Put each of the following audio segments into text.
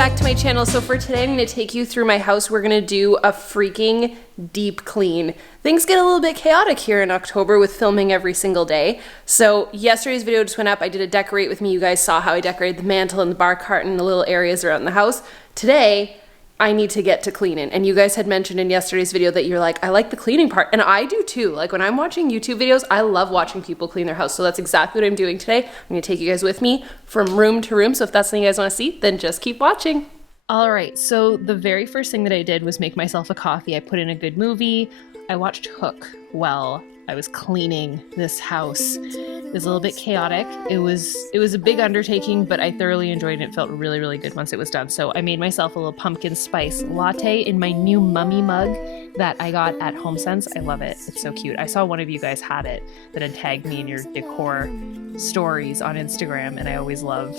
back to my channel. So for today, I'm going to take you through my house. We're going to do a freaking deep clean. Things get a little bit chaotic here in October with filming every single day. So yesterday's video just went up. I did a decorate with me. You guys saw how I decorated the mantle and the bar cart and the little areas around the house. Today, I need to get to cleaning. And you guys had mentioned in yesterday's video that you're like, I like the cleaning part. And I do too. Like when I'm watching YouTube videos, I love watching people clean their house. So that's exactly what I'm doing today. I'm gonna take you guys with me from room to room. So if that's something you guys wanna see, then just keep watching. All right, so the very first thing that I did was make myself a coffee. I put in a good movie. I watched Hook while I was cleaning this house. It was a little bit chaotic. It was a big undertaking, but I thoroughly enjoyed it. It felt really, really good once it was done. So I made myself a little pumpkin spice latte in my new mummy mug that I got at HomeSense. I love it. It's so cute. I saw one of you guys had it that had tagged me in your decor stories on Instagram, and I always love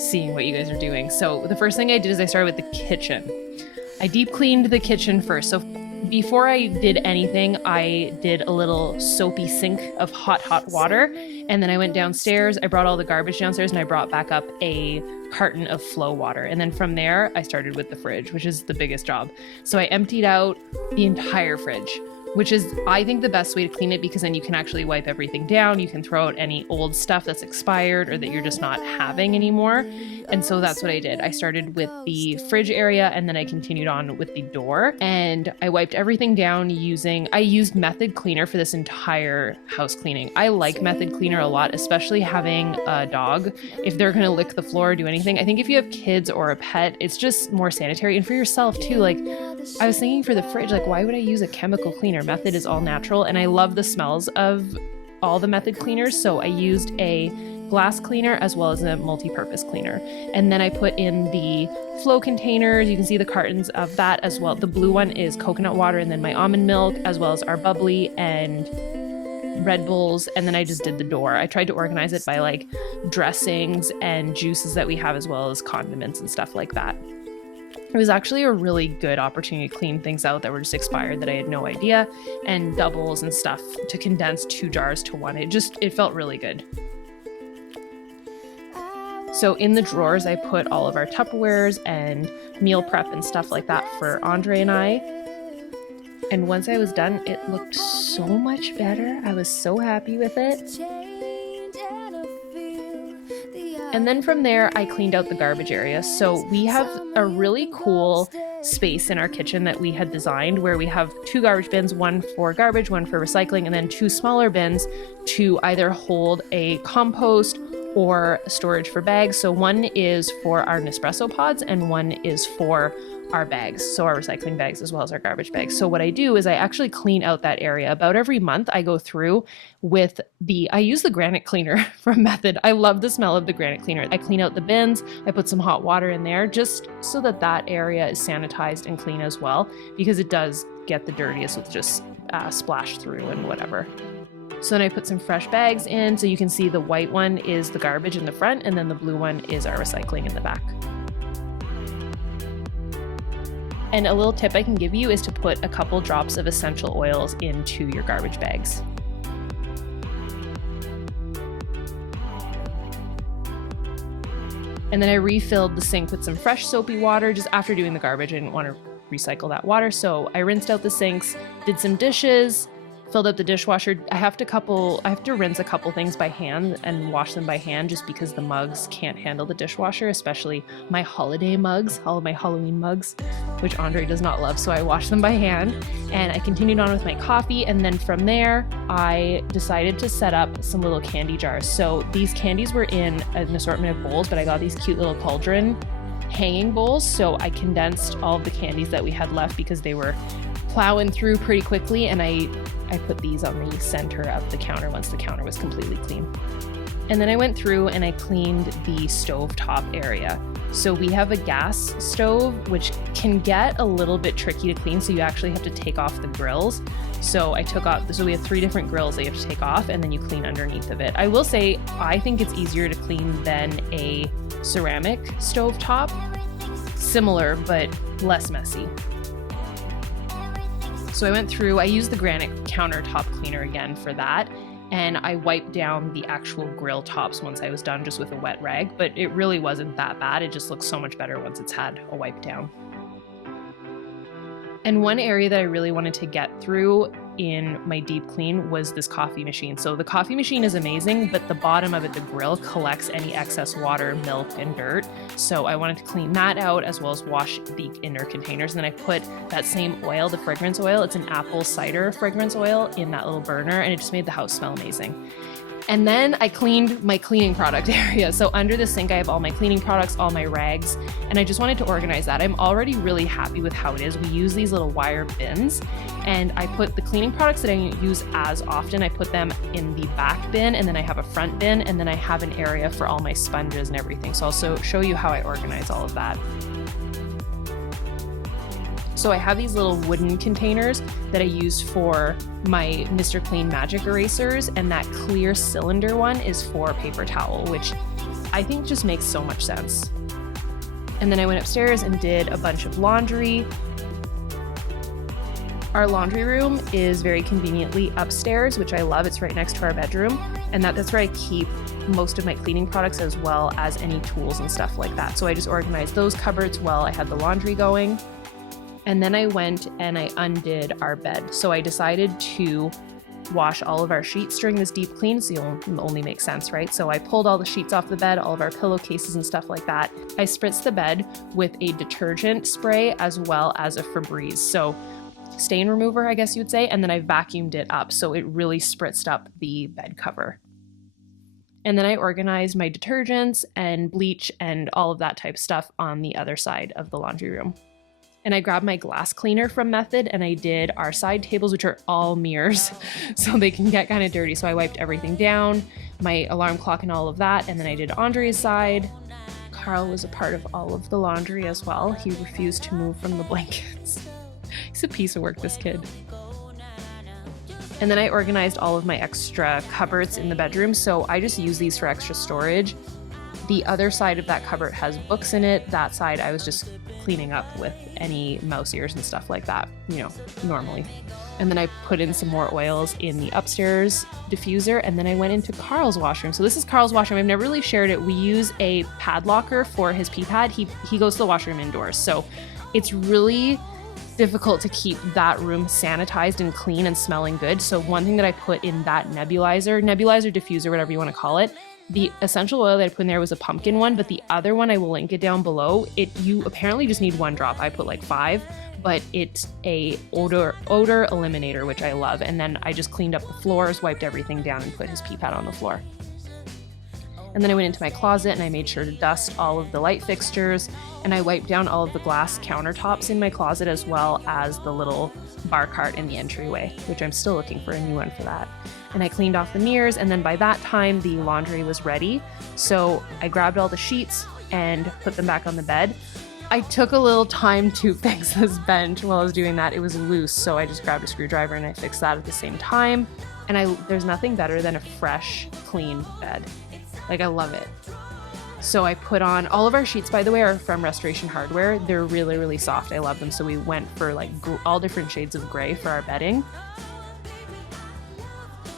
seeing what you guys are doing. So the first thing I did is I started with the kitchen. I deep cleaned the kitchen first. So before I did anything, I did a little soapy sink of hot water. And then I went downstairs. I brought all the garbage downstairs and I brought back up a carton of flow water. And then from there, I started with the fridge, which is the biggest job. So I emptied out the entire fridge, which is, I think, the best way to clean it because then you can actually wipe everything down. You can throw out any old stuff that's expired or that you're just not having anymore. And so that's what I did. I started with the fridge area and then I continued on with the door and I wiped everything down I used Method Cleaner for this entire house cleaning. I like Method Cleaner a lot, especially having a dog. If they're gonna lick the floor or do anything, I think if you have kids or a pet, it's just more sanitary. And for yourself too, like I was thinking for the fridge, like why would I use a chemical cleaner? Method is all natural and I love the smells of all the Method cleaners. So I used a glass cleaner as well as a multi-purpose cleaner. And then I put in the flow containers. You can see the cartons of that as well. The blue one is coconut water and then my almond milk as well as our bubbly and Red Bulls. And then I just did the door. I tried to organize it by like dressings and juices that we have as well as condiments and stuff like that. It was actually a really good opportunity to clean things out that were just expired that I had no idea, and doubles and stuff to condense 2 jars to 1. It felt really good. So in the drawers, I put all of our Tupperwares and meal prep and stuff like that for Andre and I. And once I was done, it looked so much better. I was so happy with it. And then from there, I cleaned out the garbage area. So we have a really cool space in our kitchen that we had designed where we have 2 garbage bins, one for garbage, one for recycling, and then 2 smaller bins to either hold a compost or storage for bags. So one is for our Nespresso pods and one is for our bags, so our recycling bags as well as our garbage bags. So what I do is I actually clean out that area. About every month I go through with I use the granite cleaner from Method. I love the smell of the granite cleaner. I clean out the bins, I put some hot water in there just so that that area is sanitized and clean as well, because it does get the dirtiest with just splash through and whatever. So then I put some fresh bags in, so you can see the white one is the garbage in the front and then the blue one is our recycling in the back. And a little tip I can give you is to put a couple drops of essential oils into your garbage bags. And then I refilled the sink with some fresh soapy water just after doing the garbage. I didn't want to recycle that water, so I rinsed out the sinks, did some dishes, filled up the dishwasher. I have to rinse a couple things by hand and wash them by hand just because the mugs can't handle the dishwasher, especially my holiday mugs, all of my Halloween mugs, which Andre does not love, so I wash them by hand. And I continued on with my coffee, and then from there I decided to set up some little candy jars. So these candies were in an assortment of bowls, but I got these cute little cauldron hanging bowls, so I condensed all of the candies that we had left because they were plowing through pretty quickly, and I put these on the center of the counter once the counter was completely clean. And then I went through and I cleaned the stovetop area. So we have a gas stove, which can get a little bit tricky to clean, so you actually have to take off the grills. So we have 3 different grills that you have to take off, and then you clean underneath of it. I will say, I think it's easier to clean than a ceramic stovetop. Similar, but less messy. So I went through, I used the granite countertop cleaner again for that, and I wiped down the actual grill tops once I was done just with a wet rag, but it really wasn't that bad. It just looks so much better once it's had a wipe down. And one area that I really wanted to get through in my deep clean was this coffee machine. So the coffee machine is amazing, but the bottom of it, the grill, collects any excess water, milk, and dirt. So I wanted to clean that out as well as wash the inner containers. And then I put that same oil, the fragrance oil, it's an apple cider fragrance oil, in that little burner, and it just made the house smell amazing. And then I cleaned my cleaning product area. So under the sink, I have all my cleaning products, all my rags, and I just wanted to organize that. I'm already really happy with how it is. We use these little wire bins, and I put the cleaning products that I use as often, I put them in the back bin, and then I have a front bin, and then I have an area for all my sponges and everything. So I'll show you how I organize all of that. So I have these little wooden containers that I use for my Mr. Clean Magic erasers, and that clear cylinder one is for paper towel, which I think just makes so much sense. And then I went upstairs and did a bunch of laundry. Our laundry room is very conveniently upstairs, which I love. It's right next to our bedroom, and that's where I keep most of my cleaning products as well as any tools and stuff like that. So I just organized those cupboards while I had the laundry going. And then I went and I undid our bed. So I decided to wash all of our sheets during this deep clean, so it'll only make sense, right? So I pulled all the sheets off the bed, all of our pillowcases and stuff like that. I spritzed the bed with a detergent spray as well as a Febreze. So stain remover, I guess you'd say, and then I vacuumed it up so it really spritzed up the bed cover. And then I organized my detergents and bleach and all of that type of stuff on the other side of the laundry room. And I grabbed my glass cleaner from Method, and I did our side tables, which are all mirrors, so they can get kind of dirty. So I wiped everything down, my alarm clock and all of that, and then I did Andre's side. Carl was a part of all of the laundry as well. He refused to move from the blankets. He's a piece of work, this kid. And then I organized all of my extra cupboards in the bedroom, so I just use these for extra storage. The other side of that cupboard has books in it. That side I was just cleaning up with any mouse ears and stuff like that, you know, normally. And then I put in some more oils in the upstairs diffuser, and then I went into Carl's washroom. So this is Carl's washroom. I've never really shared it. We use a padlocker for his pee pad. He goes to the washroom indoors, so it's really difficult to keep that room sanitized and clean and smelling good. So one thing that I put in that nebulizer diffuser, whatever you want to call it, the essential oil that I put in there was a pumpkin one, but the other one, I will link it down below. You apparently just need 1 drop. I put like 5, but it's a odor eliminator, which I love. And then I just cleaned up the floors, wiped everything down, and put his pee pad on the floor. And then I went into my closet and I made sure to dust all of the light fixtures, and I wiped down all of the glass countertops in my closet as well as the little bar cart in the entryway, which I'm still looking for a new one for that. And I cleaned off the mirrors, and then by that time the laundry was ready. So I grabbed all the sheets and put them back on the bed. I took a little time to fix this bench while I was doing that. It was loose, so I just grabbed a screwdriver and I fixed that at the same time. And there's nothing better than a fresh, clean bed. Like, I love it. So I put on, all of our sheets, by the way, are from Restoration Hardware. They're really, really soft. I love them. So we went for like all different shades of gray for our bedding.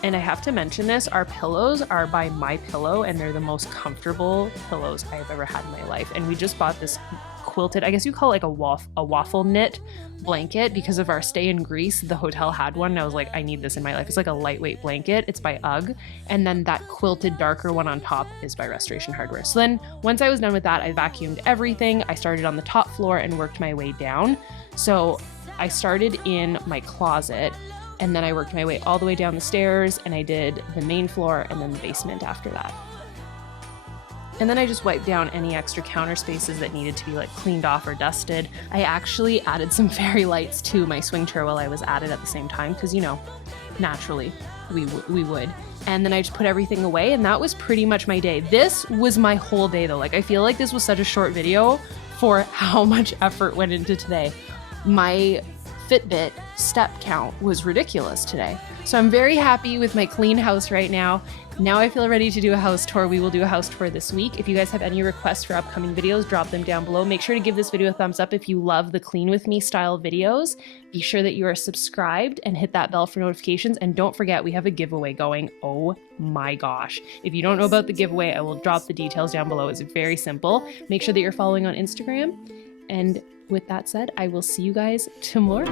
And I have to mention this, our pillows are by My Pillow, and they're the most comfortable pillows I've ever had in my life. And we just bought this quilted, I guess you call it like a waffle knit blanket because of our stay in Greece. The hotel had one, and I was like, I need this in my life. It's like a lightweight blanket. It's by UGG. And then that quilted darker one on top is by Restoration Hardware. So then once I was done with that, I vacuumed everything. I started on the top floor and worked my way down. So I started in my closet, and then I worked my way all the way down the stairs, and I did the main floor and then the basement after that. And then I just wiped down any extra counter spaces that needed to be like cleaned off or dusted. I actually added some fairy lights to my swing chair while I was at it at the same time, because, you know, naturally we would. And then I just put everything away, and that was pretty much my day. This was my whole day though. Like, I feel like this was such a short video for how much effort went into today. My Fitbit step count was ridiculous today. So I'm very happy with my clean house right now. Now I feel ready to do a house tour. We will do a house tour this week. If you guys have any requests for upcoming videos, drop them down below. Make sure to give this video a thumbs up if you love the clean with me style videos. Be sure that you are subscribed and hit that bell for notifications. And don't forget, we have a giveaway going. Oh my gosh. If you don't know about the giveaway, I will drop the details down below. It's very simple. Make sure that you're following on Instagram. And with that said, I will see you guys tomorrow.